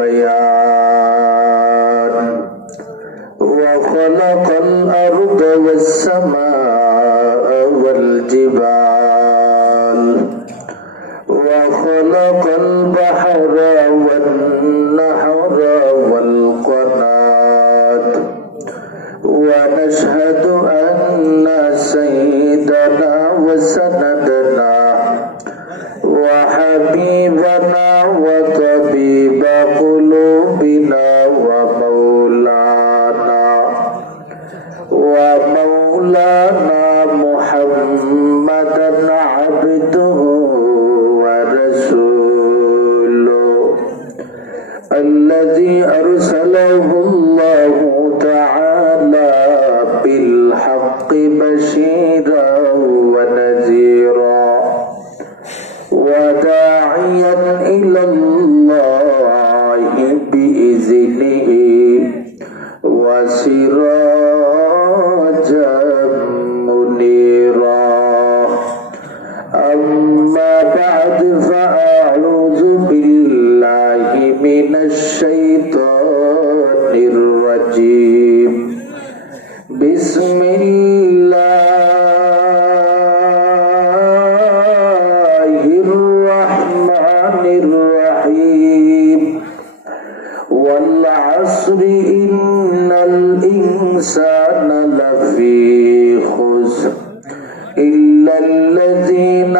البيان. وخلق الأرض والسماء والجبال. وخلق البحر ومولانا محمدا عبده ورسوله الذي أرسله الله تعالى بالحق بشيرا ونذيرا وداعيا إلى الله بإذنه. الرحمن الرحيم. والعصر إن الإنسان لفي خسر. إلا الذين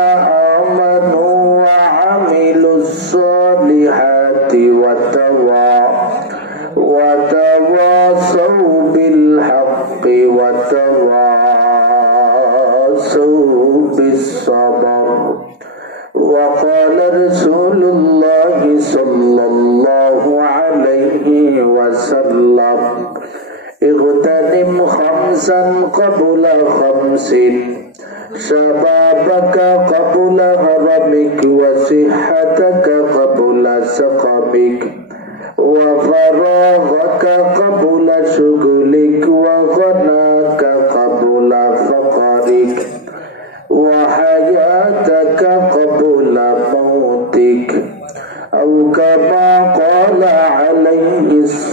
آمنوا وعملوا الصالحات وتوا وتواصوا بالحق وتواصوا بالصبر. وقال رسول الله صلى الله عليه وسلم اغتنم خمسا قبل خمس شبابك قبل هرمك وصحتك قبل سقمك وفراغك قبل شغلك وغناك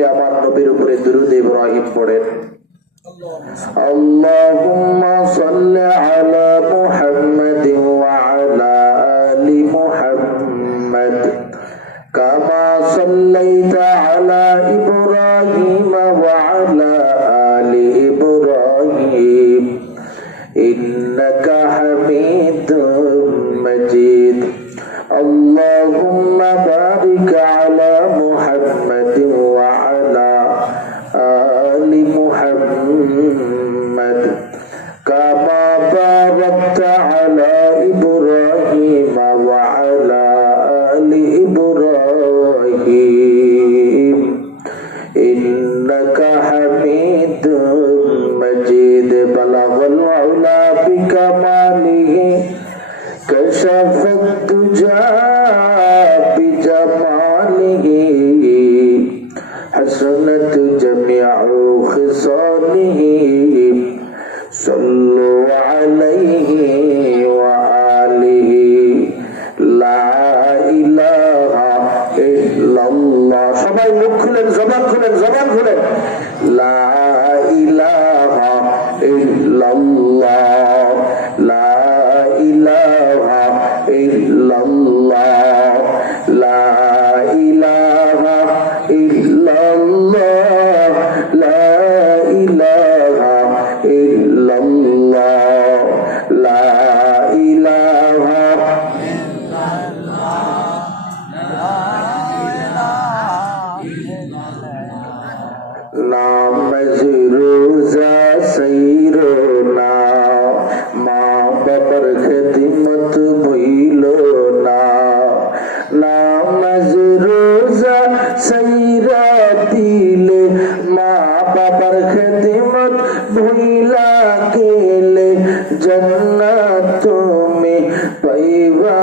দিল খুলে আমার নবীর উপরে দুরুদ ইব্রাহিম পড়েন اللهم صل على محمد وعلى آل محمد كما صليت على إبراهيم وعلى آل إبراهيم إنك حميد مجيد اللهم صلوا عليه وآله لا إله إلا الله সবাই মুখ খুলেন জবান খুলেন জবান খুলেন لا إله إلا الله নাম রোজা সৈরো না মা বাবার খেদিমত বইল না নাম রোজা সৈরা দিলে মা বাবার খেদিমত বইলা গেলে জন্নাত তুমি পাইবা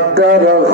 قدر